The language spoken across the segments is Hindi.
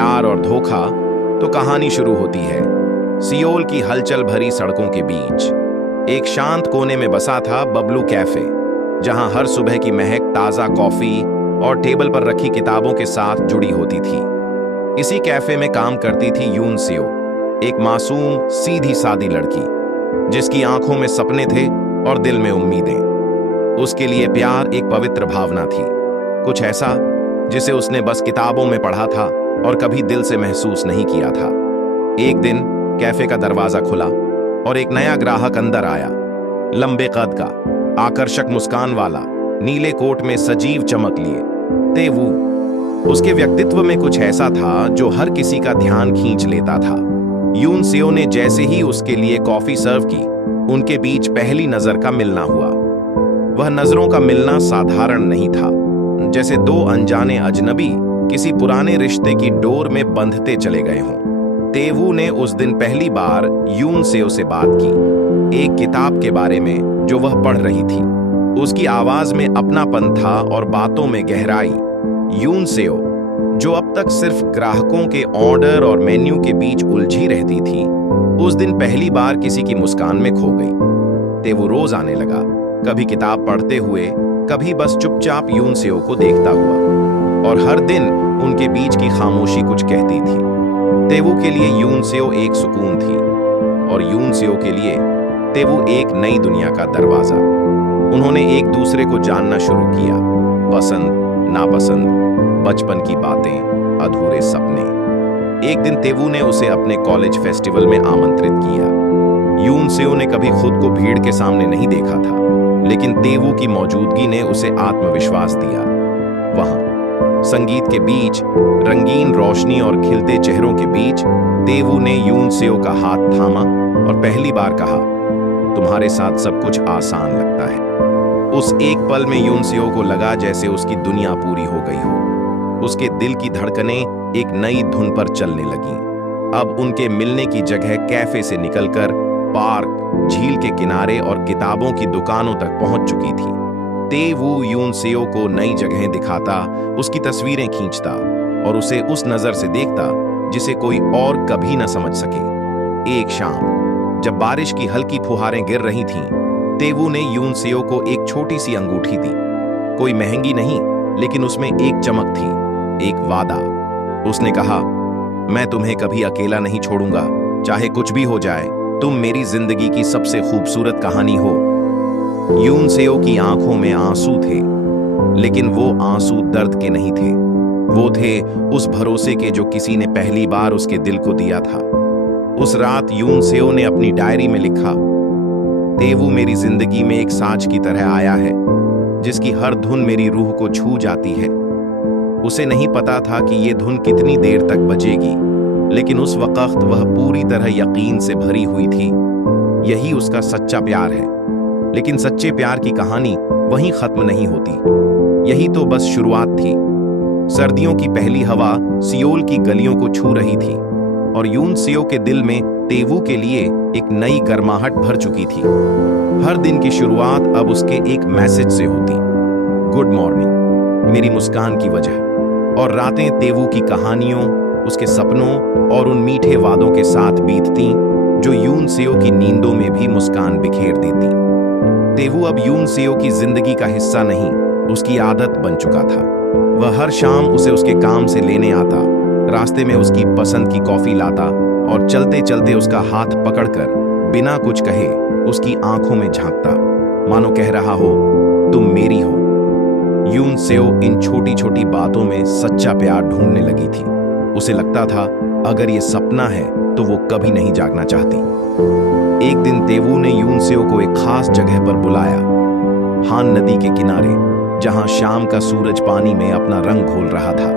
प्यार और धोखा, तो कहानी शुरू होती है सियोल की हलचल भरी सड़कों के बीच। एक शांत कोने में बसा था बबलू कैफे, जहां हर सुबह की महक ताजा कॉफी और टेबल पर रखी किताबों के साथ जुड़ी होती थी। इसी कैफे में काम करती थी यून सियो, एक मासूम सीधी सादी लड़की जिसकी आंखों में सपने थे और दिल में उम्मीदें। उसके लिए प्यार एक पवित्र भावना थी, कुछ ऐसा जिसे उसने बस किताबों में पढ़ा था और कभी दिल से महसूस नहीं किया था। एक दिन कैफे का दरवाजा खुला और एक नया ग्राहक अंदर आया। लंबे कद का, आकर्षक मुस्कान वाला, नीले कोट में सजीव चमक लिए तेवू। उसके व्यक्तित्व में कुछ ऐसा था जो हर किसी का ध्यान खींच लेता था। यून सियो ने जैसे ही उसके लिए कॉफी सर्व की, उनके बीच पहली नजर का मिलना हुआ। वह नजरों का मिलना साधारण नहीं था, जैसे दो अनजाने अजनबी किसी पुराने रिश्ते की डोर में बंधते चले गए हों। तेवू ने उस दिन पहली बार यून सियो से बात की, एक किताब के बारे में जो वह पढ़ रही थी। उसकी आवाज में अपनापन था और बातों में गहराई। यून सियो, जो अब तक सिर्फ ग्राहकों के ऑर्डर और मेन्यू के बीच उलझी रहती थी, उस दिन पहली बार किसी की मुस्कान में खो गई। तेवू रोज आने लगा, कभी किताब पढ़ते हुए, कभी बस चुपचाप यून सियो को देखता हुआ, और हर दिन उनके बीच की खामोशी कुछ कहती थी। तेवू के लिए यून सियो एक सुकून थी और यून सियो के लिए तेवू एक नई दुनिया का दरवाजा। उन्होंने एक दूसरे को जानना शुरू किया, पसंद, नापसंद, बचपन की बातें, अधूरे सपने। एक दिन तेवू ने उसे अपने कॉलेज फेस्टिवल में आमंत्रित किया। यून सियो ने कभी खुद को भीड़ के सामने नहीं देखा था, लेकिन तेवू की मौजूदगी ने उसे आत्मविश्वास दिया। वहां संगीत के बीच, रंगीन रोशनी और खिलते चेहरों के बीच, तेवू ने यून सियो का हाथ थामा और पहली बार कहा, तुम्हारे साथ सब कुछ आसान लगता है। उस एक पल में यून सियो को लगा जैसे उसकी दुनिया पूरी हो गई हो। उसके दिल की धड़कनें एक नई धुन पर चलने लगीं। अब उनके मिलने की जगह कैफे से निकलकर पार्क, झील के किनारे और किताबों की दुकानों तक पहुंच चुकी थी। तेवू यून सियो को नई जगहें दिखाता, उसकी तस्वीरें खींचता और उसे उस नजर से देखता जिसे कोई और कभी न समझ सके। एक शाम जब बारिश की हल्की फुहारें गिर रही थीं, तेवू ने यून सियो को एक छोटी सी अंगूठी दी। कोई महंगी नहीं, लेकिन उसमें एक चमक थी, एक वादा। उसने कहा, मैं तुम्हें कभी अकेला नहीं छोड़ूंगा, चाहे कुछ भी हो जाए, तुम मेरी जिंदगी की सबसे खूबसूरत कहानी हो। यून सियो की आंखों में आंसू थे, लेकिन वो आंसू दर्द के नहीं थे, वो थे उस भरोसे के जो किसी ने पहली बार उसके दिल को दिया था। उस रात यून सियो ने अपनी डायरी में लिखा, तेवू मेरी जिंदगी में एक साज की तरह आया है, जिसकी हर धुन मेरी रूह को छू जाती है। उसे नहीं पता था कि ये धुन कितनी देर तक बजेगी, लेकिन उस वक्त वह पूरी तरह यकीन से भरी हुई थी। यही उसका सच्चा प्यार है। लेकिन सच्चे प्यार की कहानी वहीं खत्म नहीं होती, यही तो बस शुरुआत थी। सर्दियों की पहली हवा सियोल की गलियों को छू रही थी और यून सियो के दिल में तेवू के लिए एक नई गर्माहट भर चुकी थी। हर दिन की शुरुआत अब उसके एक मैसेज से होती, गुड मॉर्निंग, मेरी मुस्कान की वजह। और रातें तेवू की कहानियों, उसके सपनों और उन मीठे वादों के साथ बीतती जो यून सियो की नींदों में भी मुस्कान बिखेर देती। तेवू अब यून सियो की जिंदगी का हिस्सा नहीं, उसकी आदत बन चुका था। वह हर शाम उसे उसके काम से लेने आता, रास्ते में उसकी पसंद की कॉफी लाता और चलते चलते उसका हाथ पकड़कर बिना कुछ कहे उसकी आंखों में झांकता, मानो कह रहा हो, तुम मेरी हो। यून सियो इन छोटी छोटी बातों में सच्चा प्यार ढूंढने लगी थी। उसे लगता था अगर ये सपना है तो वो कभी नहीं जागना चाहती। एक दिन तेवू ने यून सियो को एक खास जगह पर बुलाया, हान नदी के किनारे, जहां शाम का सूरज पानी में अपना रंग घोल रहा था।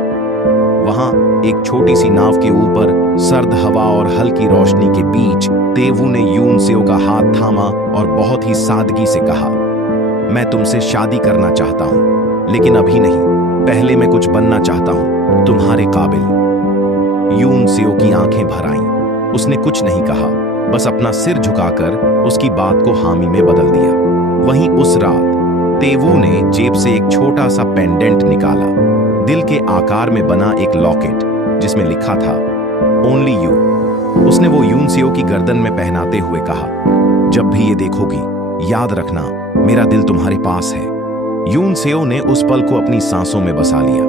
वहां एक छोटी सी नाव के ऊपर सर्द हवा और हल्की रोशनी के बीच तेवू ने यून सियो का हाथ थामा और बहुत ही सादगी से कहा, मैं तुमसे शादी करना चाहता हूं, लेकिन अभी नहीं, पहले मैं कुछ बनना चाहता हूं, तुम्हारे काबिल। यून सियो की आंखें भर आईं। उसने कुछ नहीं कहा, बस अपना सिर झुकाकर उसकी बात को हामी में बदल दिया। वहीं उस रात तेवू ने जेब से एक छोटा सा पेंडेंट निकाला, दिल के आकार में बना एक लॉकेट जिसमें लिखा था ओनली यू। उसने वो यूनसेओ की गर्दन में पहनाते हुए कहा, जब भी ये देखोगी याद रखना मेरा दिल तुम्हारे पास है। यूनसेओ ने उस पल को अपनी सांसों में बसा लिया।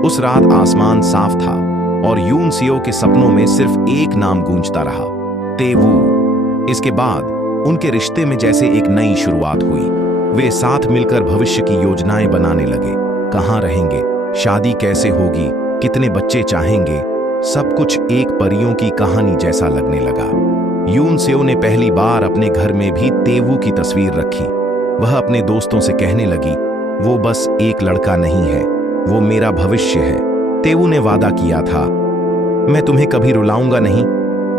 उस रात आसमान साफ था और यूनसेओ के सपनों में सिर्फ एक नाम गूंजता रहा, तेवू। इसके बाद उनके रिश्ते में जैसे एक नई शुरुआत हुई। वे साथ मिलकर भविष्य की योजनाएं बनाने लगे। कहाँ रहेंगे, शादी कैसे होगी, कितने बच्चे चाहेंगे, सब कुछ एक परियों की कहानी जैसा लगने लगा। यूनसेओ ने पहली बार अपने घर में भी तेवू की तस्वीर रखी। वह अपने दोस्तों से कहने लगी, वो बस एक लड़का नहीं है, वो मेरा भविष्य है। तेवू ने वादा किया था, मैं तुम्हें कभी रुलाऊंगा नहीं,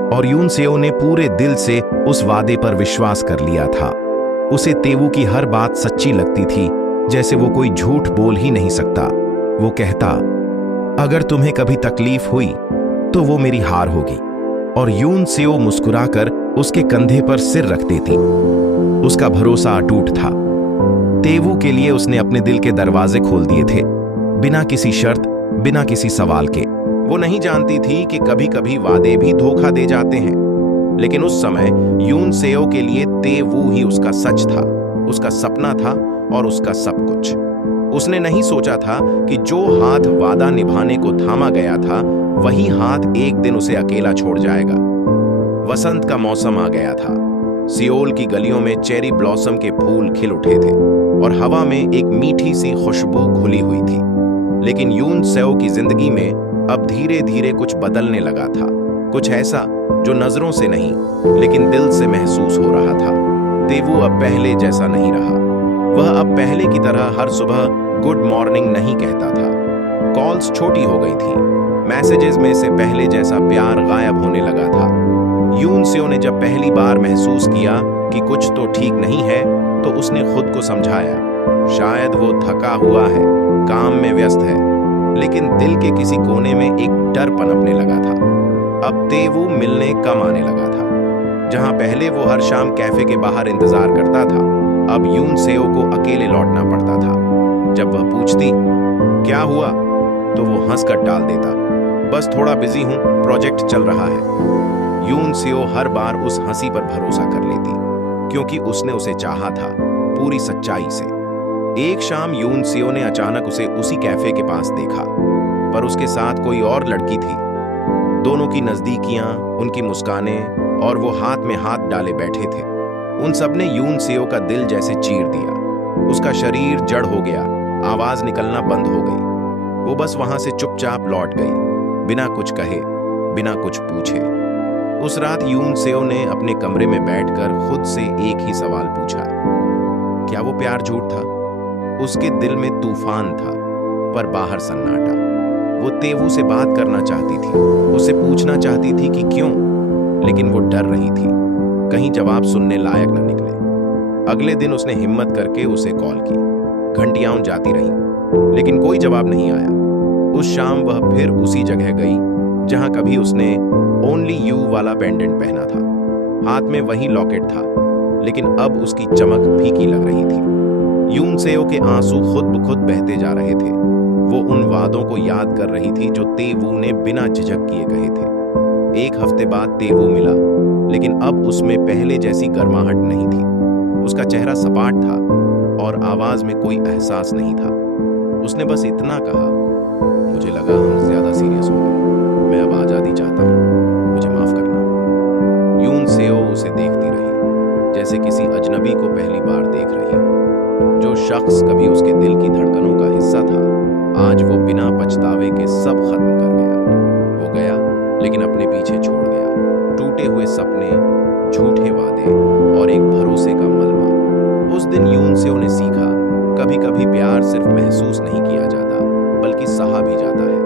और यूनसेओ ने पूरे दिल से उस वादे पर विश्वास कर लिया था। उसे तेवू की हर बात सच्ची लगती थी, जैसे वो कोई झूठ बोल ही नहीं सकता। वो कहता, अगर तुम्हें कभी तकलीफ हुई तो वो मेरी हार होगी, और यूनसेओ मुस्कुराकर उसके कंधे पर सिर रख देती। उसका भरोसा अटूट था। तेवू के लिए उसने अपने दिल के दरवाजे खोल दिए थे, बिना किसी शर्त, बिना किसी सवाल के। वो नहीं जानती थी कि कभी कभी वादे भी धोखा दे जाते हैं, लेकिन उस समय यूनसेओ के लिए तेवू ही उसका सच था, उसका सपना था और उसका सब कुछ। उसने नहीं सोचा था कि जो हाथ वादा निभाने को थामा गया था, वही हाथ एक दिन उसे अकेला छोड़ जाएगा। वसंत का मौसम आ गया था। सियोल की गलियों में चेरी ब्लॉसम के फूल खिल उठे थे और हवा में एक मीठी सी खुशबू घुली हुई थी। लेकिन यूनसेओ की जिंदगी में अब धीरे धीरे कुछ बदलने लगा था, कुछ ऐसा जो नजरों से नहीं लेकिन दिल से महसूस हो रहा था। तेवू अब पहले जैसा नहीं रहा। वह अब पहले की तरह हर सुबह गुड मॉर्निंग नहीं कहता था। कॉल्स छोटी हो गई थी। मैसेजेस में से पहले जैसा प्यार गायब होने लगा था। यूनसेओ ने जब पहली बार महसूस किया कि कुछ तो ठीक नहीं है, तो उसने खुद को समझाया, शायद वो थका हुआ है, काम में व्यस्त है। लेकिन दिल के किसी कोने में एक डर पनपने लगा था। अब तेवू मिलने कम आने लगा था। जहां पहले वो हर शाम कैफे के बाहर इंतजार करता था, अब यूनसेओ को अकेले लौटना पड़ता था। जब वह पूछती, क्या हुआ, तो वो हंसकर टाल देता, बस थोड़ा बिजी हूं, प्रोजेक्ट चल रहा है। यूनसेओ हर बार उस हंसी पर भरोसा कर लेती, क्योंकि उसने उसे चाहा था पूरी सच्चाई से। एक शाम यूनसेओ ने अचानक उसे उसी कैफे के पास देखा, पर उसके साथ कोई और लड़की थी। दोनों की नजदीकियां, उनकी मुस्कानें और वो हाथ में हाथ डाले बैठे थे, उन सब ने यूनसेओ का दिल जैसे चीर दिया। उसका शरीर जड़ हो गया, आवाज निकलना बंद हो गई। वो बस वहां से चुपचाप लौट गई, बिना कुछ कहे, बिना कुछ पूछे। उस रात यूनसेओ ने अपने कमरे में बैठकर खुद से एक ही सवाल पूछा, क्या वो प्यार झूठ था? उसके दिल में तूफान था, पर बाहर सन्नाटा। वो तेवू से बात करना चाहती थी, उससे पूछना चाहती थी कि क्यों, लेकिन वो डर रही थी कहीं जवाब सुनने लायक न निकले। अगले दिन उसने हिम्मत करके उसे कॉल की। घंटियां जाती रहीं, लेकिन कोई जवाब नहीं आया। उस शाम वह फिर उसी जगह गई जहां कभी उसने ओनली यू वाला पेंडेंट पहना था। हाथ में वही लॉकेट था, लेकिन अब उसकी चमक फीकी लग रही थी। यूनसेओ के आंसू खुद ब खुद बहते जा रहे थे। वो उन वादों को याद कर रही थी जो तेवू ने बिना झिझक किए कहे थे। एक हफ्ते बाद तेवू मिला, लेकिन अब उसमें पहले जैसी गर्माहट नहीं थी। उसका चेहरा सपाट था और आवाज में कोई एहसास नहीं था। उसने बस इतना कहा, मुझे लगा हम ज्यादा सीरियस हो गए, मैं अब आजादी चाहता हूँ, मुझे माफ करना। यूनसेओ उसे देखती रही, जैसे किसी अजनबी को पहली बार देख रही हो। जो शख्स कभी उसके दिल की धड़कनों का हिस्सा था, आज वो बिना पछतावे के सब खत्म कर गया। वो गया, लेकिन अपने पीछे छोड़ गया टूटे हुए सपने, झूठे वादे और एक भरोसे का मलबा। उस दिन यूनसेओ ने सीखा, कभी कभी प्यार सिर्फ महसूस नहीं किया जाता, बल्कि सहा भी जाता है।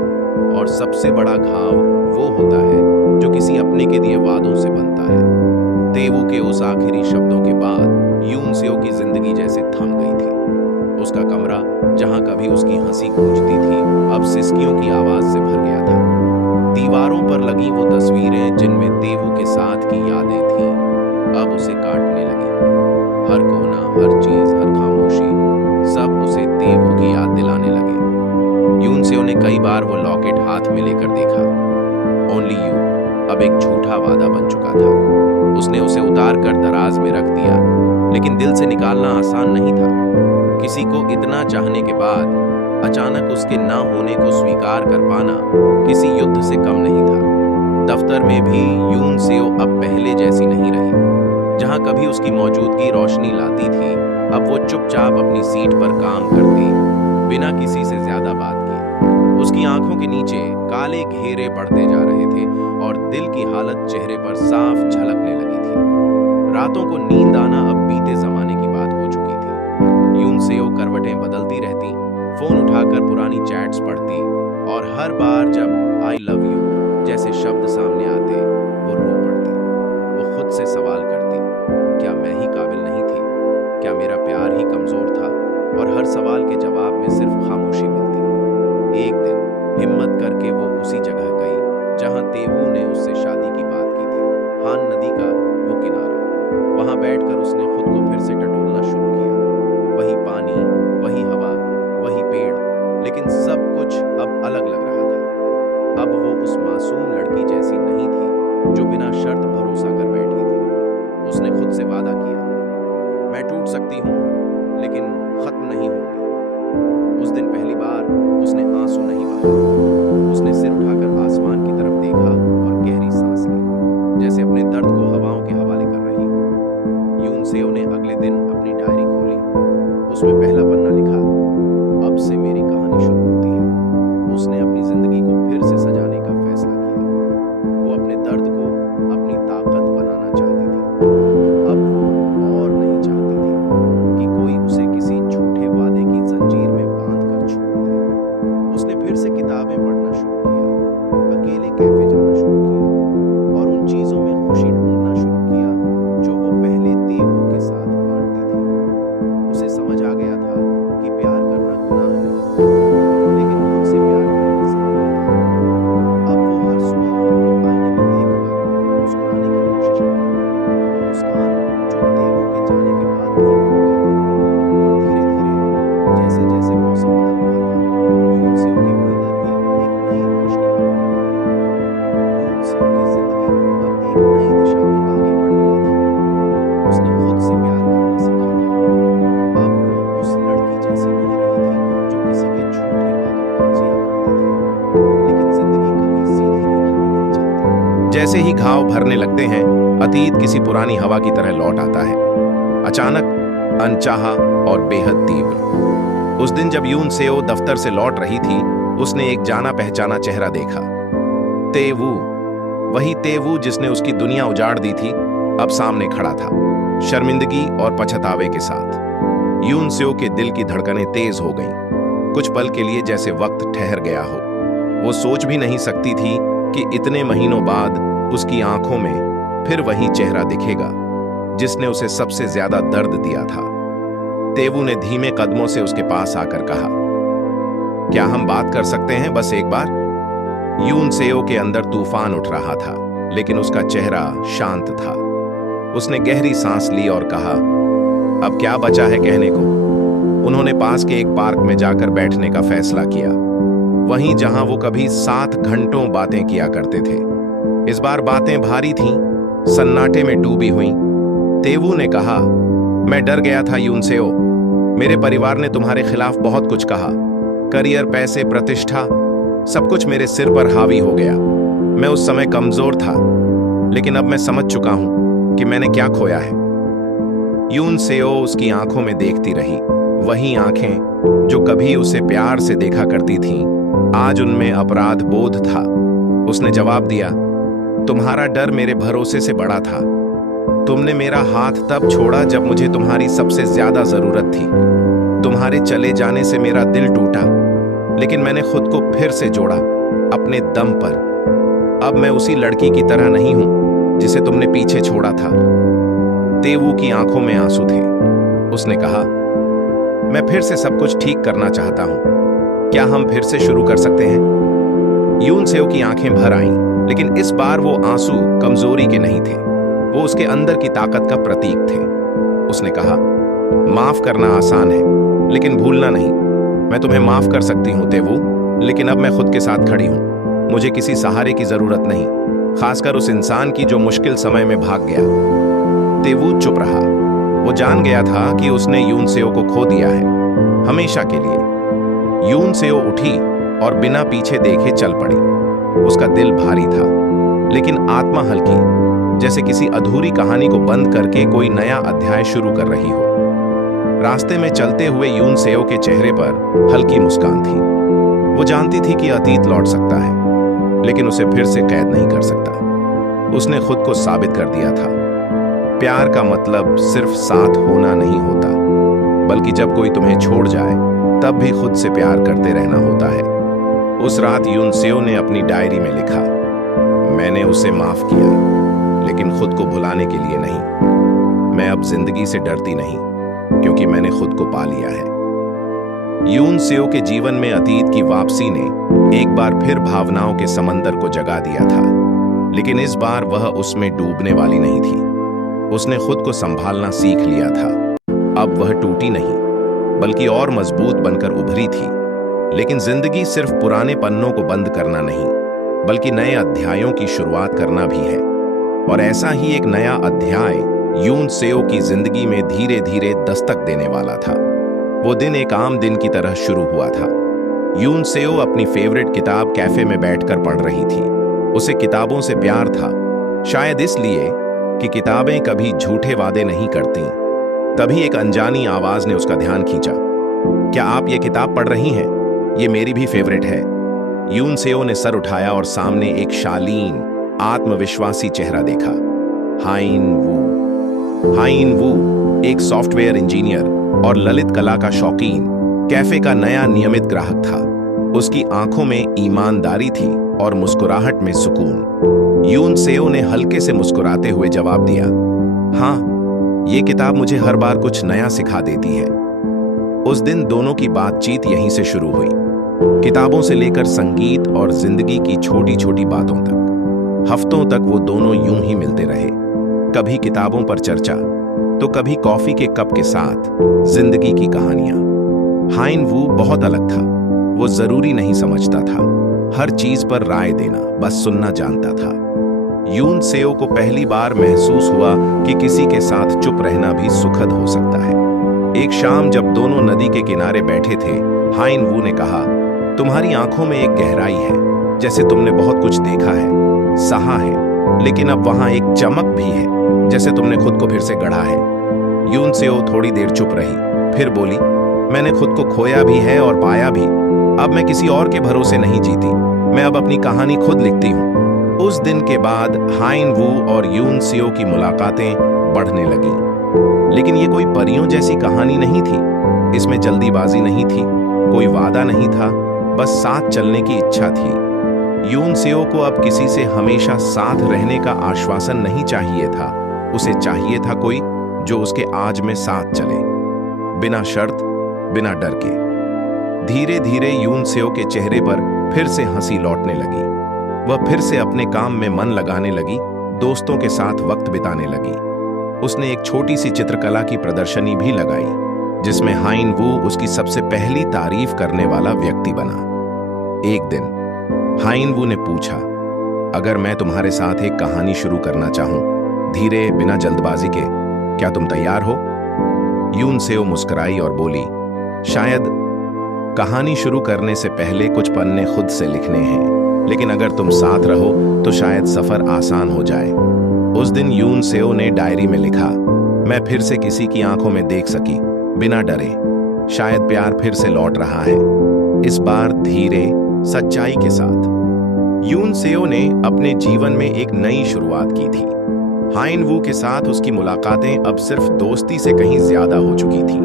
और सबसे बड़ा घाव वो होता है जो किसी अपने के दिए वादों से बनता है। तेवू के उस आखिरी शब्दों के बाद यूनसेओ की जिंदगी जैसे थम गई थी। उसका कमरा, जहां कभी उसकी हंसी गूंजती थी, अब सिसकियों की आवाज से भर गया था। दीवारों पर लगी वो तस्वीरें जिनमें तेवू के साथ की यादें थीं, अब उसे काटने लगी। हर कोना, हर चीज, हर खामोशी, सब उसे तेवू की याद दिलाने लगे। यूनसेओ ने कई बार वो लॉकेट हाथ में लेकर देखा, अब एक झूठा वादा बन चुका था। उसने उसे उतार कर दराज में रख दिया, लेकिन दिल से निकालना आसान नहीं था। किसी को इतना चाहने के बाद अचानक उसके ना होने को स्वीकार कर पाना किसी युद्ध से कम नहीं था। दफ्तर में भी यून सेओ अब पहले जैसी नहीं रही। जहां कभी उसकी मौजूदगी रोशनी लाती थी, अब वो चुपचाप अपनी सीट पर काम करती, बिना किसी से ज्यादा बात किए। उसकी आंखों के नीचे काले घेरे बढ़ते जा रहे थे और दिल की हालत चेहरे पर साफ झलकने लगी थी। रातों को नींद आना अब बीते जमाने की बात हो चुकी थी। यून सेओ करवटें बदलती रहती, फोन उठाकर पुरानी चैट्स पढ़ती और हर बार जब आई लव यू जैसे शब्द सामने आते वो रो पड़ती। वो खुद से सवाल करती, क्या मैं ही काबिल नहीं थी? क्या मेरा प्यार ही कमजोर था? और हर सवाल के जवाब में सिर्फ खामोशी मिलती। एक दिन हिम्मत करके वो उसी जगह गई जहां तेवू ने उससे शादी की बात की थी, हान नदी का वो किनारा। वहां बैठकर उसने खुद को फिर से टटोलना शुरू किया। वही पानी, वही हवा, वही पेड़, लेकिन सब कुछ अब अलग लग रहा था। अब वो उस मासूम लड़की जैसी नहीं थी जो बिना शर्त भरोसा कर बैठी थी। उसने खुद से वादा किया, मैं टूट सकती हूँ लेकिन खत्म नहीं होंगी। उस दिन पहली बार उसने आंसू नहीं बहाए। उसने सिर उठाकर आसमान की तरफ देखा और गहरी सांस ली, जैसे अपने दर्द को हवाओं के हवाले कर रही हो। यून सेओ ने अगले दिन अपनी डायरी खोली। उसमें पहला पन्ना लिखा, अब से मेरी कहानी शुरू होती है। उसने अपनी जिंदगी को फिर से सजाने का फैसला किया। वो अपने दर्द को अपनी ताकत बनाना चाहती थी। अब वो और नहीं चाहती थी कि कोई उसे किसी झूठे वादे की जंजीर में बांध कर छोड़ दे। उसने फिर से किताबें पढ़ना शुरू किया, अकेले कैफे जाना शुरू किया और उन चीजों में खुशी ढूंढना शुरू किया जो वो पहले तेवू के साथ बांटती थी। उसे समझ आ गया था कि प्यार करना गुनाह नहीं, लेकिन खुद से प्यार करना जरूरी था। अब वो हर सुबह खुद को आईने में देखकर मुस्कुराने की कोशिश करती, वो मुस्कान जो तेवू के जाने के बाद कहीं खो गई थी। और धीरे धीरे जैसे जैसे मौसम बदल रहा था, यून सेओ के भीतर भी एक नई रोशनी पनपने लगी। यून सेओ की जिंदगी अब एक नई दिशा में आगे बढ़ रही थी। उसने खुद से प्यार करना सीखा था। अब वो उस लड़की जैसी नहीं रही थी जो किसी के झूठे वादों पर जिया करती थी, लेकिन जिंदगी कभी सीधी रेखा में नहीं चलती। जैसे ही घाव भरने लगते हैं, अतीत किसी पुरानी हवा की तरह लौट आता है, अचानक, अनचाहा और बेहद तीव्र। उस दिन जब यून सेओ दफ्तर से लौट रही थी, उसने एक जाना पहचाना चेहरा देखा। तेवू, वही तेवू जिसने उसकी दुनिया उजाड़ दी थी, अब सामने खड़ा था, शर्मिंदगी और पछतावे के साथ। यून सेओ के दिल की धड़कनें तेज हो गईं। कुछ पल के लिए जैसे वक्त ठहर गया हो। वो सोच भी नहीं सकती थी कि इतने महीनों बाद उसकी आंखों में फिर वही चेहरा दिखेगा जिसने उसे सबसे ज्यादा दर्द दिया था। तेवू ने धीमे कदमों से उसके पास आकर कहा, क्या हम बात कर सकते हैं बस एक बार? यून सेओ के अंदर तूफान उठ रहा था, लेकिन उसका चेहरा शांत था। उसने गहरी सांस ली और कहा, अब क्या बचा है कहने को? उन्होंने पास के एक पार्क में जाकर बैठने का फैसला किया, वहीं जहां वो कभी 7 घंटों बातें किया करते थे। इस बार बातें भारी थीं, सन्नाटे में डूबी हुईं। तेवू ने कहा, मैं डर गया था यून सेओ। मेरे परिवार ने तुम्हारे खिलाफ बहुत कुछ कहा। करियर, पैसे, प्रतिष्ठा, सब कुछ मेरे सिर पर हावी हो गया। मैं उस समय कमजोर था, लेकिन अब मैं समझ चुका हूं कि मैंने क्या खोया है। यून सेओ उसकी आंखों में देखती रही, वही आंखें जो कभी उसे प्यार से देखा करती थीं, आज उनमें अपराध बोध था। उसने जवाब दिया, तुम्हारा डर मेरे भरोसे से बड़ा था। तुमने मेरा हाथ तब छोड़ा जब मुझे तुम्हारी सबसे ज्यादा जरूरत थी। तुम्हारे चले जाने से मेरा दिल टूटा, लेकिन मैंने खुद को फिर से जोड़ा, अपने दम पर। अब मैं उसी लड़की की तरह नहीं हूं जिसे तुमने पीछे छोड़ा था। तेवू की आंखों में आंसू थे। उसने कहा, मैं फिर से सब कुछ ठीक करना चाहता हूं। क्या हम फिर से शुरू कर सकते हैं? यून सेओ की आंखें भर आईं, लेकिन इस बार वो आंसू कमजोरी के नहीं थे, वो उसके अंदर की ताकत का प्रतीक थे। उसने कहा, माफ करना आसान है, लेकिन भूलना नहीं। मैं तुम्हें माफ कर सकती हूं तेवू, लेकिन अब मैं खुद के साथ खड़ी हूं। मुझे किसी सहारे की जरूरत नहीं। खासकर उस इंसान की जो मुश्किल समय में भाग गया। तेवू चुप रहा। वो जान गया था कि उसने यूनसेओ को खो दिया है, हमेशा के लिए। यूनसेओ उठी और बिना पीछे देखे चल पड़ी। उसका दिल भारी था, लेकिन आत्मा हल्की, जैसे किसी अधूरी कहानी को बंद करके कोई नया अध्याय शुरू कर रही हो। रास्ते में चलते हुए यूनसेओ के चेहरे पर हल्की मुस्कान थी। वो जानती थी कि अतीत लौट सकता है, लेकिन उसे फिर से कैद नहीं कर सकता। उसने खुद को साबित कर दिया था। प्यार का मतलब सिर्फ साथ होना नहीं होता, बल्कि जब कोई तुम्हें छोड़ जाए तब भी खुद से प्यार करते रहना होता है। उस रात यूनसेओ ने अपनी डायरी में लिखा, मैंने उसे माफ किया, लेकिन खुद को भुलाने के लिए नहीं। मैं अब जिंदगी से डरती नहीं, क्योंकि मैंने खुद को पा लिया है। यूनसेओ के जीवन में अतीत की वापसी ने एक बार फिर भावनाओं के समंदर को जगा दिया था, लेकिन इस बार वह उसमें डूबने वाली नहीं थी। उसने खुद को संभालना सीख लिया था। अब वह टूटी नहीं, बल्कि और मजबूत बनकर उभरी थी। लेकिन जिंदगी सिर्फ पुराने पन्नों को बंद करना नहीं, बल्कि नए अध्यायों की शुरुआत करना भी है। और ऐसा ही एक नया अध्याय यूनसेओ की जिंदगी में धीरे धीरे दस्तक देने वाला था। वो दिन एक आम दिन की तरह शुरू हुआ था। यूनसेओ अपनी फेवरेट किताब कैफे में बैठकर पढ़ रही थी। उसे किताबों से प्यार था, शायद इसलिए कि किताबें कभी झूठे वादे नहीं करती। तभी एक अनजानी आवाज ने उसका ध्यान खींचा। क्या आप ये किताब पढ़ रही हैं? ये मेरी भी फेवरेट है। यूनसेओ ने सर उठाया और सामने एक शालीन, आत्मविश्वासी चेहरा देखा। हाइन वू एक सॉफ्टवेयर इंजीनियर और ललित कला का शौकीन, कैफे का नया नियमित ग्राहक था। उसकी आंखों में ईमानदारी थी और मुस्कुराहट में सुकून। यूनसेओ ने हल्के से मुस्कुराते हुए जवाब दिया, हाँ, ये किताब मुझे हर बार कुछ नया सिखा देती है। उस दिन दोनों की बातचीत यहीं से शुरू हुई, किताबों से लेकर संगीत और जिंदगी की छोटी छोटी बातों तक। हफ्तों तक वो दोनों यूं ही मिलते रहे, कभी किताबों पर चर्चा, तो कभी कॉफी के कप के साथ जिंदगी की कहानियां। हाइन वू बहुत अलग था। वो जरूरी नहीं समझता था, हर चीज पर राय देना, बस सुनना जानता था। यूनसेओ को पहली बार महसूस हुआ कि किसी के साथ चुप रहना भी सुखद हो सकता है। एक शाम जब दोनों नदी के किनारे बैठे थे, हाइन वू ने कहा, तुम्हारी आंखों में एक गहराई है, जैसे तुमने बहुत कुछ देखा है, सहा है, लेकिन अब वहां एक चमक भी है, जैसे तुमने खुद को फिर से गढ़ा है। यूनसेओ थोड़ी देर चुप रही, फिर बोली, मैंने खुद को खोया भी है और पाया भी। अब मैं किसी और के भरोसे नहीं जीती, मैं अब अपनी कहानी खुद लिखती हूँ। उस दिन के बाद हाइन वू और यूनसेओ की मुलाकातें बढ़ने लगीं। लेकिन ये कोई परियों जैसी कहानी नहीं थी। इसमें जल्दीबाजी नहीं थी, कोई वादा नहीं था, बस साथ चलने की इच्छा थी। यूनसेओ को अब किसी से हमेशा साथ रहने का आश्वासन नहीं चाहिए था। उसे चाहिए था कोई जो उसके आज में साथ चले, बिना शर्त, बिना डर के। धीरे धीरे यूनसेओ के चेहरे पर फिर से हंसी लौटने लगी। वह फिर से अपने काम में मन लगाने लगी, दोस्तों के साथ वक्त बिताने लगी। उसने एक छोटी सी चित्रकला की प्रदर्शनी भी लगाई, जिसमें हाइन वू उसकी सबसे पहली तारीफ करने वाला व्यक्ति बना। एक दिन हाइन वू ने पूछा, अगर मैं तुम्हारे साथ एक कहानी शुरू करना चाहूं, धीरे, बिना जल्दबाजी के, क्या तुम तैयार हो? यूनसेओ मुस्कुराई और बोली, शायद कहानी शुरू करने से पहले कुछ पन्ने खुद से लिखने हैं, लेकिन अगर तुम साथ रहो तो शायद सफर आसान हो जाए। उस दिन यूनसेओ ने डायरी में लिखा, मैं फिर से किसी की आंखों में देख सकी, बिना डरे। शायद प्यार फिर से लौट रहा है, इस बार धीरे, सच्चाई के साथ। यूनसेओ ने अपने जीवन में एक नई शुरुआत की थी। हाइन वू के साथ उसकी मुलाकातें अब सिर्फ दोस्ती से कहीं ज्यादा हो चुकी थी।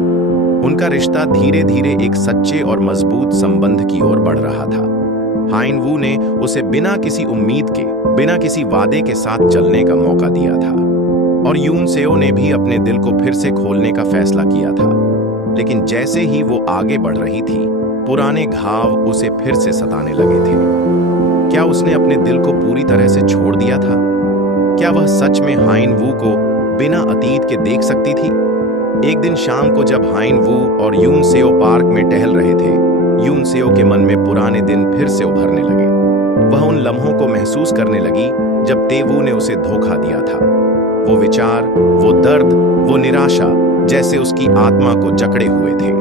उनका रिश्ता धीरे धीरे एक सच्चे और मजबूत संबंध की ओर बढ़ रहा था। हाइन वू ने उसे बिना किसी उम्मीद के, बिना किसी वादे के साथ चलने का मौका दिया था, और यूनसेओ ने भी अपने दिल को फिर से खोलने का फैसला किया था। लेकिन जैसे ही वो आगे बढ़ रही थी, पुराने घाव उसे फिर से सताने लगे थे। क्या उसने अपने दिल को पूरी तरह से छोड़ दिया था? क्या वह सच में हाइन वू को बिना अतीत के देख सकती थी? एक दिन शाम को जब हाइन वू और यूनसेओ पार्क में टहल रहे थे, यूनसेओ के मन में पुराने दिन फिर से उभरने लगे। वह उन लम्हों को महसूस करने लगी जब तेवू ने उसे धोखा दिया था। वो विचार, वो दर्द, वो निराशा जैसे उसकी आत्मा को जकड़े हुए थे।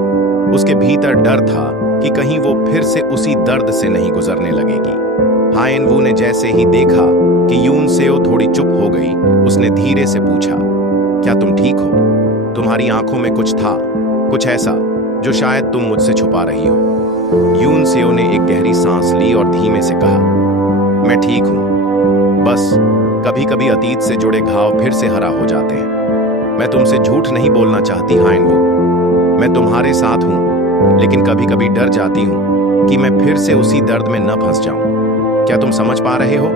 उसके भीतर डर था कि कहीं वो फिर से उसी दर्द से नहीं गुजरने लगेगी। हायन वू ने जैसे ही देखा कि यून सेओ थोड़ी चुप हो गई, उसने धीरे से पूछा, क्या तुम ठीक हो? तुम्हारी आंखों में कुछ था, कुछ ऐसा जो शायद तुम मुझसे छुपा रही हो। यून सेओ ने एक गहरी सांस ली और धीमे से कहा, मैं ठीक हूं, बस कभी कभी अतीत से जुड़े घाव फिर से हरा हो जाते हैं। मैं तुमसे झूठ नहीं बोलना चाहती हायन वू, मैं तुम्हारे साथ हूं, लेकिन कभी कभी डर जाती हूं कि मैं फिर से उसी दर्द में न फंस जाऊं। क्या तुम समझ पा रहे हो?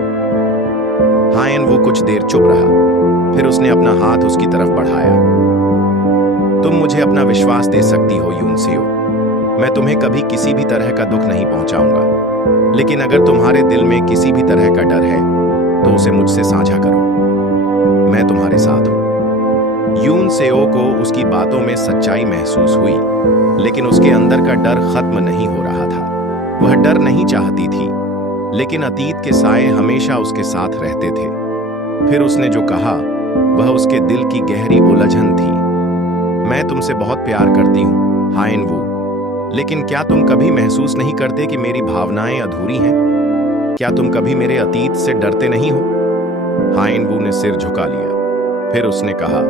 हायन वू कुछ देर चुप रहा, फिर उसने अपना हाथ उसकी तरफ बढ़ाया। तुम मुझे अपना विश्वास दे सकती हो यून सेओ, मैं तुम्हें कभी किसी भी तरह का दुख नहीं पहुंचाऊंगा, लेकिन अगर तुम्हारे दिल में किसी भी तरह का डर है तो उसे मुझसे साझा करो, मैं तुम्हारे साथ हूं। यून सेओ को उसकी बातों में सच्चाई महसूस हुई, लेकिन उसके अंदर का डर खत्म नहीं हो रहा था। वह डर नहीं चाहती थी, लेकिन अतीत के साए हमेशा उसके साथ रहते थे। फिर उसने जो कहा वह उसके दिल की गहरी उलझन थी। मैं तुमसे बहुत प्यार करती हूं हायन वू, लेकिन क्या तुम कभी महसूस नहीं करते कि मेरी भावनाएं अधूरी हैं? क्या तुम कभी मेरे अतीत से डरते नहीं हो? हायन वू ने सिर झुका लिया। फिर उसने कहा,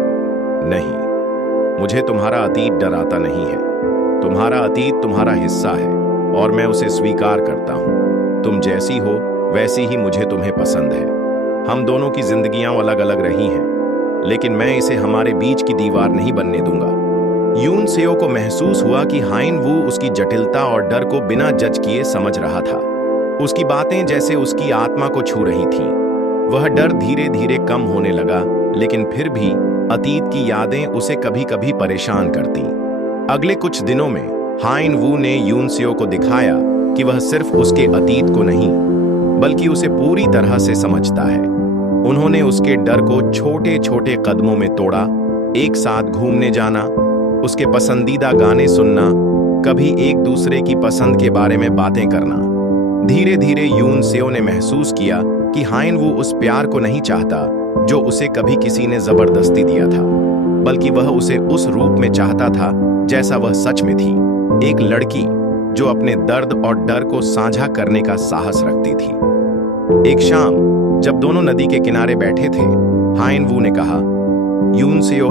नहीं, मुझे तुम्हारा अतीत डराता नहीं है। तुम्हारा अतीत तुम्हारा हिस्सा है और मैं उसे स्वीकार करता हूं। तुम जैसी हो वैसी ही मुझे तुम्हें पसंद है। हम दोनों की जिंदगियां अलग अलग रही हैं, लेकिन मैं इसे हमारे बीच की दीवार नहीं बनने दूंगा। यून सेओ को महसूस हुआ कि हायन वू उसकी जटिलता और डर को बिना जज किए समझ रहा था। उसकी बातें जैसे उसकी आत्मा को छू रही थीं। वह डर धीरे धीरे कम होने लगा, लेकिन फिर भी अतीत की यादें उसे कभी कभी परेशान करती। अगले कुछ दिनों में हायन वू ने यून सेओ को दिखाया कि वह सिर्फ उसके अतीत को नहीं, बल्कि उसे पूरी तरह से समझता है। उन्होंने उसके डर को छोटे छोटे कदमों में तोड़ा, एक साथ घूमने जाना, उसके पसंदीदा गाने सुनना, कभी एक दूसरे की पसंद के बारे में बातें करना। धीरे धीरे यून सेओ ने महसूस किया कि हायन वू उस प्यार को नहीं चाहता जो उसे कभी किसी ने जबरदस्ती दिया था, बल्कि वह उसे उस रूप में चाहता था जैसा वह सच में थी, एक लड़की जो अपने दर्द और डर को साझा करने का साहस रखती थी। एक शाम जब दोनों नदी के किनारे बैठे थे, हायन वू ने कहा, यून सेओ,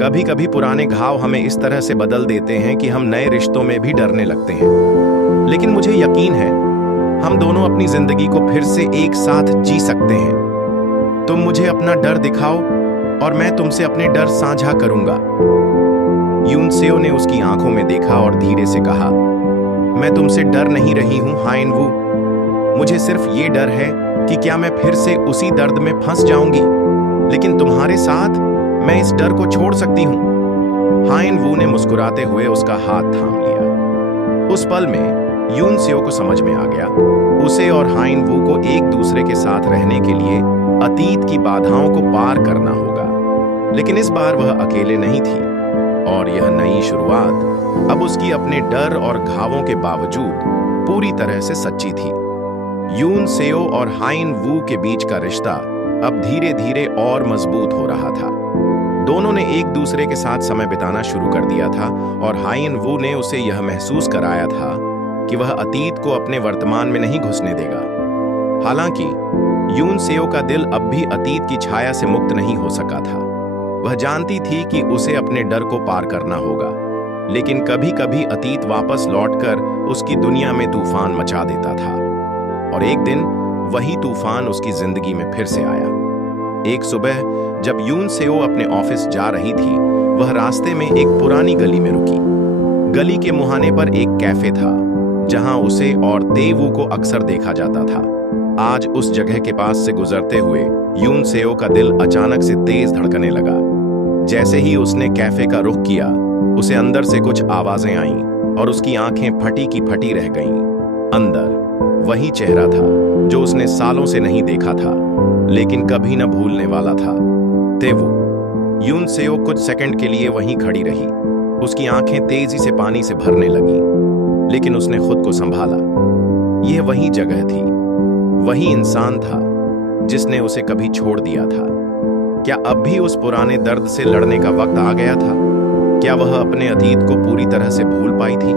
कभी कभी पुराने घाव हमें इस तरह से बदल देते हैं कि हम नए रिश्तों में भी डरने लगते हैं। लेकिन मुझे यकीन है हम दोनों अपनी जिंदगी को फिर से एक साथ जी सकते हैं। तुम मुझे अपना डर दिखाओ और मैं तुमसे अपने डर साझा करूंगा। यून सेओ ने उसकी आंखों में देखा और धीरे से कहा, मैं तुमसे डर नहीं रही हूं हायन वू, मुझे सिर्फ ये डर है कि क्या मैं फिर से उसी दर्द में फंस जाऊंगी, लेकिन तुम्हारे साथ मैं इस डर को छोड़ सकती हूं। हायन वू ने मुस्कुराते हुए उसका हाथ थाम लिया। उस पल में यून सेओ को समझ में आ गया, उसे और हायन वू को एक दूसरे के साथ रहने के लिए अतीत की बाधाओं को पार करना होगा। लेकिन इस बार वह अकेले नहीं थी, और यह नई शुरुआत अब उसकी अपने डर और घावों के बावजूद पूरी तरह से सच्ची थी। यून सेओ और हायन वू के बीच का रिश्ता अब धीरे धीरे और मजबूत हो रहा था। दोनों ने एक दूसरे के साथ समय बिताना शुरू कर दिया था, और हायन वू ने उसे यह महसूस कराया था कि वह अतीत को अपने वर्तमान में नहीं घुसने देगा। हालांकि यून सेओ का दिल अब भी अतीत की छाया से मुक्त नहीं हो सका था। वह जानती थी कि उसे अपने डर को पार करना होगा, लेकिन कभी कभी अतीत वापस लौटकर उसकी दुनिया में तूफान मचा देता था। और एक दिन वही तूफान उसकी जिंदगी में फिर से आया। एक सुबह जब यून सेओ अपने ऑफिस जा रही थी, वह रास्ते में एक पुरानी गली में रुकी। गली के मुहाने पर एक कैफे था जहां उसे और तेवू को अक्सर देखा जाता था। आज उस जगह के पास से गुजरते हुए यून सेओ का दिल अचानक से तेज धड़कने लगा। जैसे ही उसने कैफे का रुख किया, उसे अंदर से कुछ आवाजें आईं और उसकी आंखें फटी की फटी रह गईं। अंदर वही चेहरा था जो उसने सालों से नहीं देखा था, लेकिन कभी न भूलने वाला था, तेवू। यून सेओ कुछ सेकंड के लिए वहीं खड़ी रही। उसकी आंखें तेजी से पानी से भरने लगीं, लेकिन उसने खुद को संभाला। यह वही जगह थी, वही इंसान था जिसने उसे कभी छोड़ दिया था। क्या अब भी उस पुराने दर्द से लड़ने का वक्त आ गया था? क्या वह अपने अतीत को पूरी तरह से भूल पाई थी?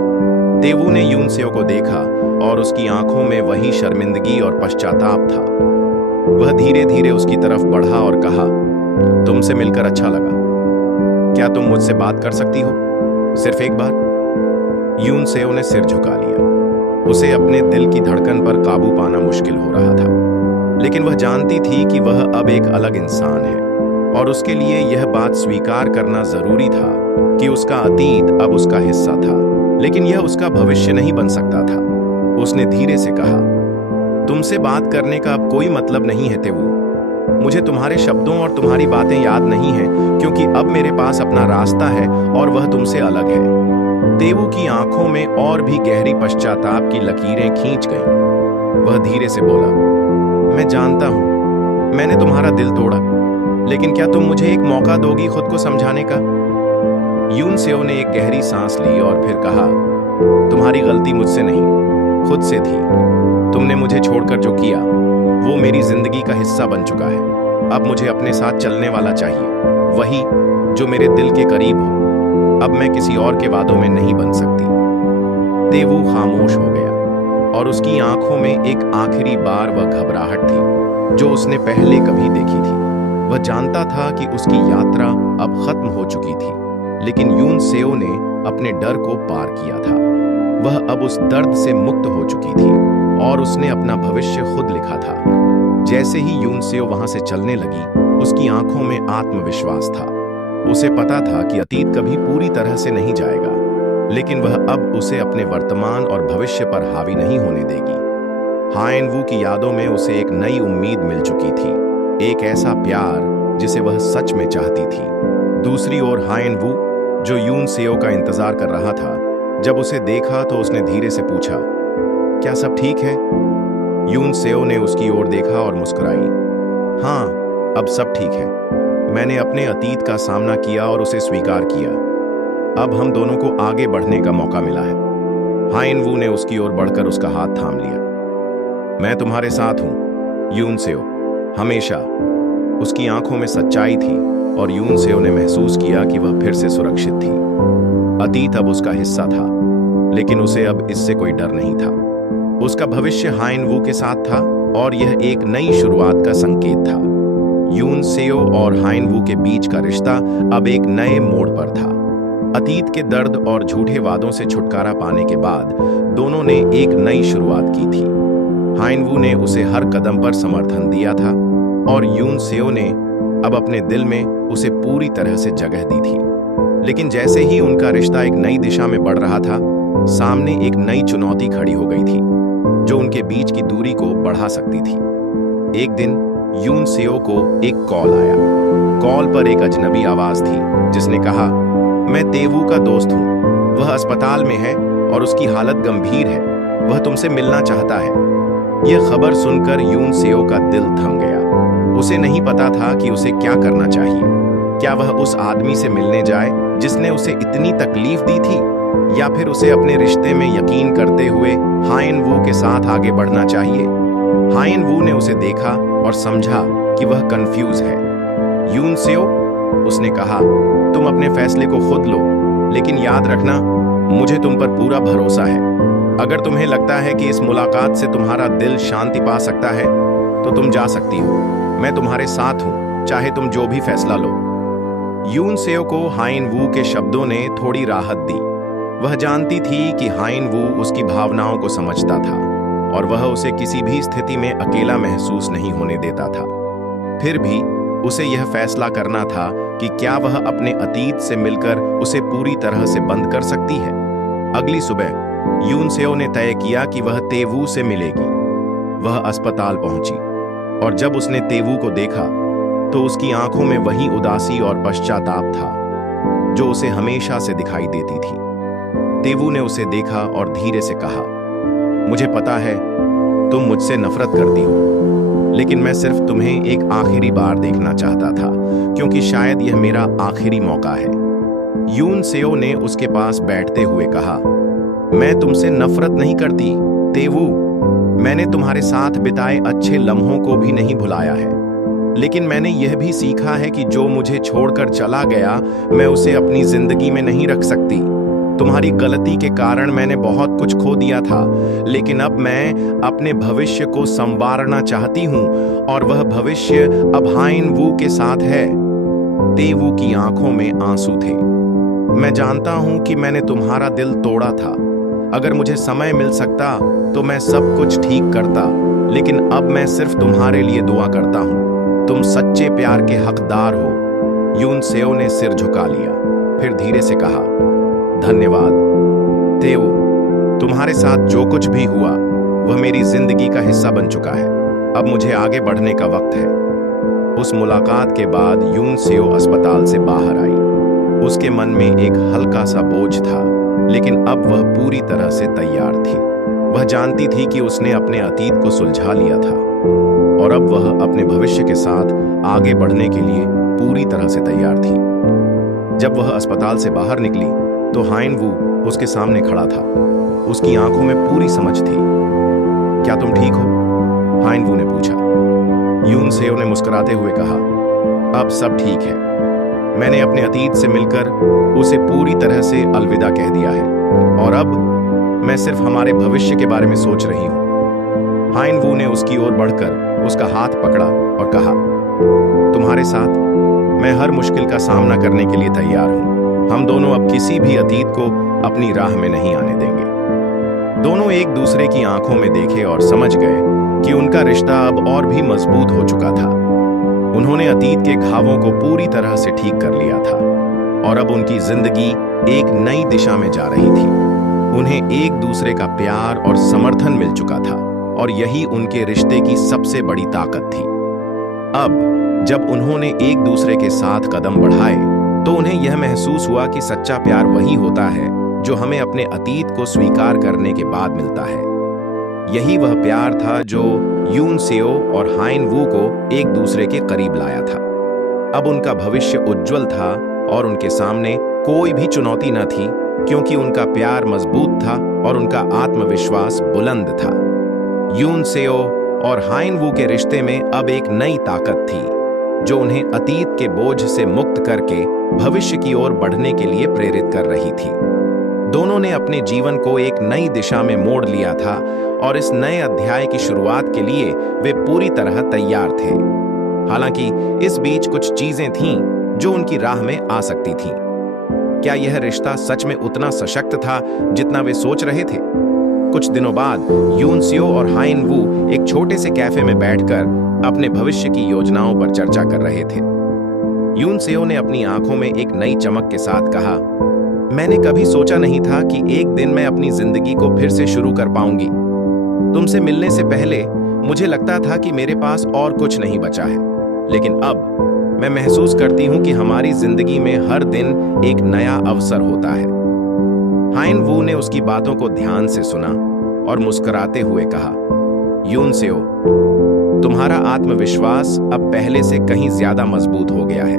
तेवू ने यूनसेओ को देखा और उसकी आंखों में वही शर्मिंदगी और पश्चाताप था। वह धीरे धीरे उसकी तरफ बढ़ा और कहा, तुमसे मिलकर अच्छा लगा। क्या तुम मुझसे बात कर सकती हो? सिर्फ एक बार? यूनसेओ ने सिर झुका लिया। उसे अपने दिल की धड़कन पर काबू पाना मुश्किल हो रहा था, लेकिन वह जानती थी कि वह अब एक अलग इंसान है और उसके लिए यह बात स्वीकार करना जरूरी था कि उसका अतीत अब उसका हिस्सा था, लेकिन यह उसका भविष्य नहीं बन सकता था। उसने धीरे से कहा, तुमसे बात करने का अब कोई मतलब नहीं है तेवू। मुझे तुम्हारे शब्दों और तुम्हारी बातें याद नहीं हैं, क्योंकि अब मेरे पास अपना रास्ता है और वह तुमसे अलग है। तेवू की आंखों में और भी गहरी पश्चाताप की लकीरें खींच गईं। वह धीरे से बोला, मैं जानता हूं मैंने तुम्हारा दिल तोड़ा, लेकिन क्या तुम मुझे एक मौका दोगी खुद को समझाने का? यूनसेओ ने एक गहरी सांस ली और फिर कहा, तुम्हारी गलती मुझसे नहीं, खुद से थी। तुमने मुझे छोड़कर जो किया वो मेरी जिंदगी का हिस्सा बन चुका है। अब मुझे अपने साथ चलने वाला चाहिए, वही जो मेरे दिल के करीब हो। अब मैं किसी और के वादों में नहीं बन सकती। तेवू खामोश हो गया और उसकी आंखों में एक आखिरी बार वह घबराहट थी जो उसने पहले कभी देखी थी। वह जानता था कि उसकी यात्रा अब खत्म हो चुकी थी, लेकिन यूनसेओ ने अपने डर को पार किया था। वह अब उस दर्द से मुक्त हो चुकी थी और उसने अपना भविष्य खुद लिखा था। जैसे ही यूनसेओ वहां से चलने लगी, उसकी आंखों में आत्मविश्वास था। उसे पता था कि अतीत कभी पूरी तरह से नहीं जाएगा, लेकिन वह अब उसे अपने वर्तमान और भविष्य पर हावी नहीं होने देगी। हायन वू की यादों में उसे एक नई उम्मीद मिल चुकी थी, एक ऐसा प्यार जिसे वह सच में चाहती थी। दूसरी ओर हायन वू, जो यूनसेओ का इंतजार कर रहा था, जब उसे देखा तो उसने धीरे से पूछा, क्या सब ठीक है? यूनसेओ ने उसकी ओर देखा और मुस्कुराई। हाँ, अब सब ठीक है। मैंने अपने अतीत का सामना किया और उसे स्वीकार किया। अब हम दोनों को आगे बढ़ने का मौका मिला है। हायन वू ने उसकी ओर बढ़कर उसका हाथ थाम लिया। मैं तुम्हारे साथ हूं, यूनसेओ, हमेशा। उसकी आंखों में सच्चाई थी और यूनसेओ ने महसूस किया कि वह फिर से सुरक्षित थी। अतीत अब उसका हिस्सा था, लेकिन उसे अब इससे कोई डर नहीं था। उसका भविष्य हायन वू के साथ था और यह एक नई शुरुआत का संकेत था। यूनसेओ और हायन वू के बीच का रिश्ता अब एक नए मोड़ पर था। अतीत के दर्द और झूठे वादों से छुटकारा पाने के बाद दोनों ने एक नई शुरुआत की थी। हायन वू ने उसे हर कदम पर समर्थन दिया था और यूनसेओ ने अब अपने दिल में उसे पूरी तरह से जगह दी थी। लेकिन जैसे ही उनका रिश्ता एक नई दिशा में बढ़ रहा था, सामने एक नई चुनौती खड़ी हो गई थी जो उनके बीच की दूरी को बढ़ा सकती थी। एक दिन यूनसेओ को एक कॉल आया। कॉल पर एक अजनबी आवाज थी जिसने कहा, मैं तेवू का दोस्त हूं। वह अस्पताल में है और उसकी हालत गंभीर है। वह तुमसे मिलना चाहता है। यह खबर सुनकर यूनसेओ का दिल थम गया। उसे नहीं पता था कि उसे क्या करना चाहिए। क्या वह उस आदमी से मिलने जाए जिसने उसे इतनी तकलीफ दी थी, या फिर उसे अपने रिश्ते में यकीन करते हुए हायन वू के साथ आगे बढ़ना चाहिए? हायन वू ने उसे देखा और समझा कि वह कंफ्यूज है। यूनसेओ, उसने कहा, तुम अपने फैसले को खुद लो, लेकिन याद रखना, मुझे तुम पर पूरा भरोसा है। अगर तुम्हें लगता है कि इस मुलाकात से तुम्हारा दिल शांति पा सकता है, तो तुम जा सकती हो। मैं तुम्हारे साथ हूं, चाहे तुम जो भी फैसला लो। यूनसेओ को हायन वू के शब्दों ने थोड़ी राहत दी। वह जानती थी कि हायन वू उसकी भावनाओं को समझता था और वह उसे किसी भी स्थिति में अकेला महसूस नहीं होने देता था। फिर भी उसे यह फैसला करना था कि क्या वह अपने अतीत से मिलकर उसे पूरी तरह से बंद कर सकती है। अगली सुबह यूनसेओ ने तय किया कि वह तेवू से मिलेगी। वह अस्पताल पहुंची और जब उसने तेवू को देखा तो उसकी आंखों में वही उदासी और पश्चाताप था जो उसे हमेशा से दिखाई देती थी। तेवू ने उसे देखा और धीरे से कहा, मुझे पता है तुम मुझसे नफरत करती हो, लेकिन मैं सिर्फ तुम्हें एक आखिरी बार देखना चाहता था, क्योंकि शायद यह मेरा आखिरी मौका है। यूनसेओ ने उसके पास बैठते हुए कहा, मैं तुमसे नफरत नहीं करती तेवू, मैंने तुम्हारे साथ बिताए अच्छे लम्हों को भी नहीं भुलाया है, लेकिन मैंने यह भी सीखा है कि जो मुझे छोड़कर चला गया, मैं उसे अपनी जिंदगी में नहीं रख सकती। तुम्हारी गलती के कारण मैंने बहुत कुछ खो दिया था, लेकिन अब मैं अपने भविष्य को संवारना चाहती हूँ, और वह भविष्य अब हाइन वू के साथ है। तेवू की आंखों में आंसू थे। मैं जानता हूं कि मैंने तुम्हारा दिल तोड़ा था। अगर मुझे समय मिल सकता तो मैं सब कुछ ठीक करता, लेकिन अब मैं सिर्फ तुम्हारे लिए दुआ करता हूं। तुम सच्चे प्यार के हकदार हो। यून सेओ ने सिर झुका लिया, फिर धीरे से कहा, धन्यवाद तेवू। तुम्हारे साथ जो कुछ भी हुआ वह मेरी जिंदगी का हिस्सा बन चुका है। अब मुझे आगे बढ़ने का वक्त है। उस मुलाकात के बाद यून सेओ अस्पताल से बाहर आई। उसके मन में एक हल्का सा बोझ था, लेकिन अब वह पूरी तरह से तैयार थी। वह जानती थी कि उसने अपने अतीत को सुलझा लिया था, और अब वह अपने भविष्य के साथ आगे बढ़ने के लिए पूरी तरह से तैयार थी। जब वह अस्पताल से बाहर निकली तो हाइन वू उसके सामने खड़ा था। उसकी आंखों में पूरी समझ थी। क्या तुम ठीक हो? हाइन वू ने पूछा। यून सेओ ने मुस्कुराते हुए कहा, अब सब ठीक है। मैंने अपने अतीत से मिलकर उसे पूरी तरह से अलविदा कह दिया है, और अब मैं सिर्फ हमारे भविष्य के बारे में सोच रही हूं। हाइन वू ने उसकी ओर बढ़कर उसका हाथ पकड़ा और कहा, तुम्हारे साथ मैं हर मुश्किल का सामना करने के लिए तैयार हूं। हम दोनों अब किसी भी अतीत को अपनी राह में नहीं आने देंगे। दोनों एक दूसरे की आंखों में देखे और समझ गए कि उनका रिश्ता अब और भी मजबूत हो चुका था। उन्होंने अतीत के घावों को पूरी तरह से ठीक कर लिया था, और अब उनकी जिंदगी एक नई दिशा में जा रही थी। उन्हें एक दूसरे का प्यार और समर्थन मिल चुका था, और यही उनके रिश्ते की सबसे बड़ी ताकत थी। अब जब उन्होंने एक दूसरे के साथ कदम बढ़ाए तो उन्हें यह महसूस हुआ कि सच्चा प्यार वही होता है जो हमें अपने अतीत को स्वीकार करने के बाद मिलता है। यही वह प्यार था जो यून सेओ और हाइन वू को एक दूसरे के करीब लाया था। अब उनका भविष्य उज्जवल था, और उनके सामने कोई भी चुनौती न थी, क्योंकि उनका प्यार मजबूत था और उनका आत्मविश्वास बुलंद था। यून सेओ और हाइन वू के रिश्ते में अब एक नई ताकत थी, जो उन्हें अतीत के बोझ से मुक्त करके भविष्य की ओर बढ़ने के लिए प्रेरित कर रही थी। दोनों ने अपने जीवन को एक नई दिशा में मोड़ लिया था, और इस नए अध्याय की शुरुआत के लिए वे पूरी तरह तैयार थे। हालांकि इस बीच कुछ चीजें थीं जो उनकी राह में आ सकती थीं। क्या यह रिश्ता सच में उतना सशक्त था जितना वे सोच रहे थे? कुछ दिनों बाद यून सेओ और हाइन वू एक छोटे से कैफे में बैठकर अपने भविष्य की योजनाओं पर चर्चा कर रहे थे। यून सेओ ने अपनी आंखों में एक नई चमक के साथ कहा, मैंने कभी सोचा नहीं था कि एक दिन मैं अपनी जिंदगी को फिर से शुरू कर पाऊंगी। तुमसे मिलने से पहले मुझे लगता था कि मेरे पास और कुछ नहीं बचा है, लेकिन अब मैं महसूस करती हूं कि हमारी जिंदगी में हर दिन एक नया अवसर होता है। हाइन वू ने उसकी बातों को ध्यान से सुना और मुस्कुराते हुए कहा, यून सेओ, तुम्हारा आत्मविश्वास अब पहले से कहीं ज्यादा मजबूत हो गया है।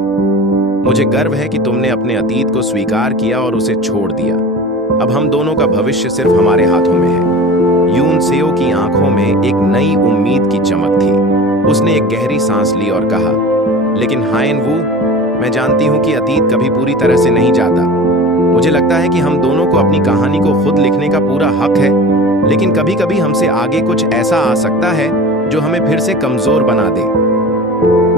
मुझे गर्व है कि तुमने अपने अतीत को स्वीकार किया और उसे छोड़ दिया। अब हम दोनों का भविष्य सिर्फ हमारे हाथों में है। यून सेओ की आंखों में एक नई उम्मीद की चमक थी। उसने एक गहरी सांस ली और कहा, लेकिन हाइन वू, मैं जानती हूं कि अतीत कभी पूरी तरह से नहीं जाता। मुझे लगता है कि हम दोनों को अपनी कहानी को खुद लिखने का पूरा हक है, लेकिन कभी कभी हमसे आगे कुछ ऐसा आ सकता है जो हमें फिर से कमजोर बना दे।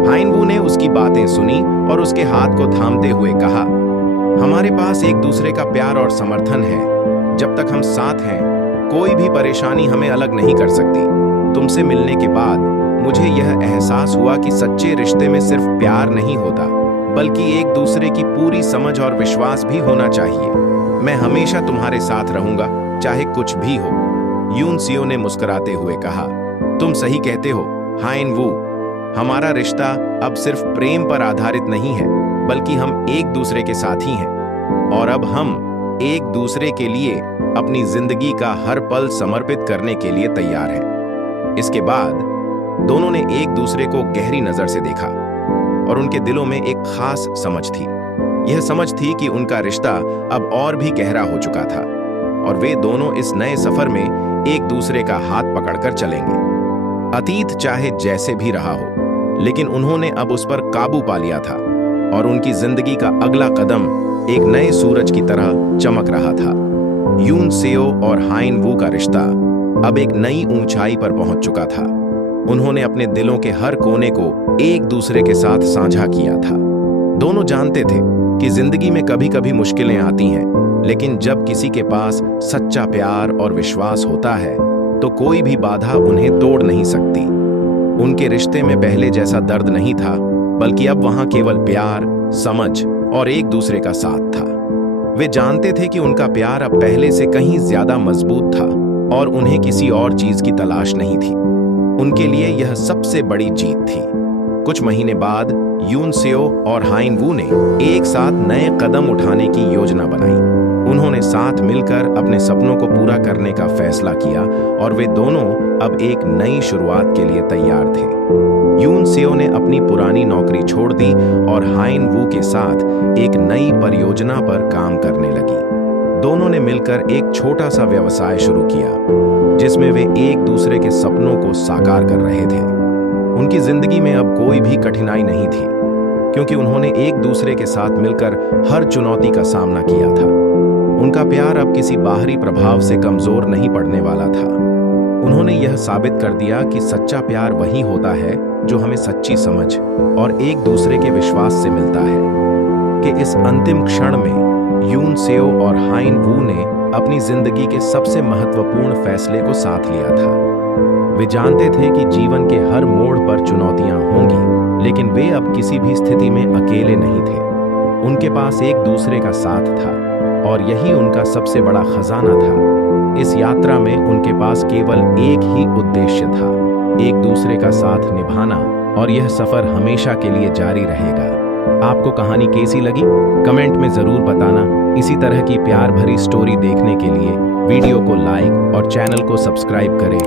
हाइन वू ने उसकी बातें सुनी और उसके हाथ को थामते हुए कहा, हमारे पास एक दूसरे का प्यार और समर्थन है। जब तक हम साथ हैं, कोई भी परेशानी हमें अलग नहीं कर सकती। तुमसे मिलने के बाद मुझे यह एहसास हुआ कि सच्चे रिश्ते में सिर्फ प्यार नहीं होता, बल्कि एक दूसरे की पूरी समझ और विश्वास भी होना चाहिए। मैं हमेशा तुम्हारे साथ रहूंगा, चाहे कुछ भी हो। यून सेओ ने मुस्कुराते हुए कहा, तुम सही कहते हो हाइन वू, हमारा रिश्ता अब सिर्फ प्रेम पर आधारित नहीं है, बल्कि हम एक दूसरे के साथी हैं, और अब हम एक दूसरे के लिए अपनी जिंदगी का हर पल समर्पित करने के लिए तैयार हैं। इसके बाद दोनों ने एक दूसरे को गहरी नजर से देखा, और उनके दिलों में एक खास समझ थी। यह समझ थी कि उनका रिश्ता अब और भी गहरा हो चुका था, और वे दोनों इस नए सफर में एक दूसरे का हाथ पकड़कर चलेंगे। अतीत चाहे जैसे भी रहा हो, लेकिन उन्होंने अब उस पर काबू पा लिया था और उनकी जिंदगी का अगला कदम एक नए सूरज की तरह चमक रहा था। यून सेओ और हाइन वू का रिश्ता अब एक नई ऊंचाई पर पहुंच चुका था। उन्होंने अपने दिलों के हर कोने को एक दूसरे के साथ साझा किया था। दोनों जानते थे कि जिंदगी में कभी कभी मुश्किलें आती हैं, लेकिन जब किसी के पास सच्चा प्यार और विश्वास होता है तो कोई भी बाधा उन्हें तोड़ नहीं सकती। उनके रिश्ते में पहले जैसा दर्द नहीं था, बल्कि अब वहां केवल प्यार, समझ और एक दूसरे का साथ था। वे जानते थे कि उनका प्यार अब पहले से कहीं ज्यादा मजबूत था और उन्हें किसी और चीज की तलाश नहीं थी। उनके लिए यह सबसे बड़ी जीत थी। कुछ महीने बाद यून सेओ और हाइन वू ने एक साथ नए कदम उठाने की योजना बनाई। उन्होंने साथ मिलकर अपने सपनों को पूरा करने का फैसला किया और वे दोनों अब एक नई शुरुआत के लिए तैयार थे। यून सेओ ने अपनी पुरानी नौकरी छोड़ दी और हाइन वू के साथ एक नई परियोजना पर काम करने लगी। दोनों ने मिलकर एक छोटा सा व्यवसाय शुरू किया, जिसमें वे एक दूसरे के सपनों को साकार कर रहे थे। उनकी जिंदगी में अब कोई भी कठिनाई नहीं थी, क्योंकि उन्होंने एक दूसरे के साथ मिलकर हर चुनौती का सामना किया था। उनका प्यार अब किसी बाहरी प्रभाव से कमजोर नहीं पड़ने वाला था। उन्होंने यह साबित कर दिया कि सच्चा प्यार वही होता है जो हमें सच्ची समझ और एक दूसरे के विश्वास से मिलता है। कि इस अंतिम क्षण में यून सेओ और हाइन वू ने अपनी जिंदगी के सबसे महत्वपूर्ण फैसले को साथ लिया था। वे जानते थे कि जीवन के हर मोड़ पर चुनौतियां होंगी, लेकिन वे अब किसी भी स्थिति में अकेले नहीं थे। उनके पास एक दूसरे का साथ था और यही उनका सबसे बड़ा खजाना था। इस यात्रा में उनके पास केवल एक ही उद्देश्य था, एक दूसरे का साथ निभाना, और यह सफर हमेशा के लिए जारी रहेगा। आपको कहानी कैसी लगी? कमेंट में जरूर बताना। इसी तरह की प्यार भरी स्टोरी देखने के लिए वीडियो को लाइक और चैनल को सब्सक्राइब करें।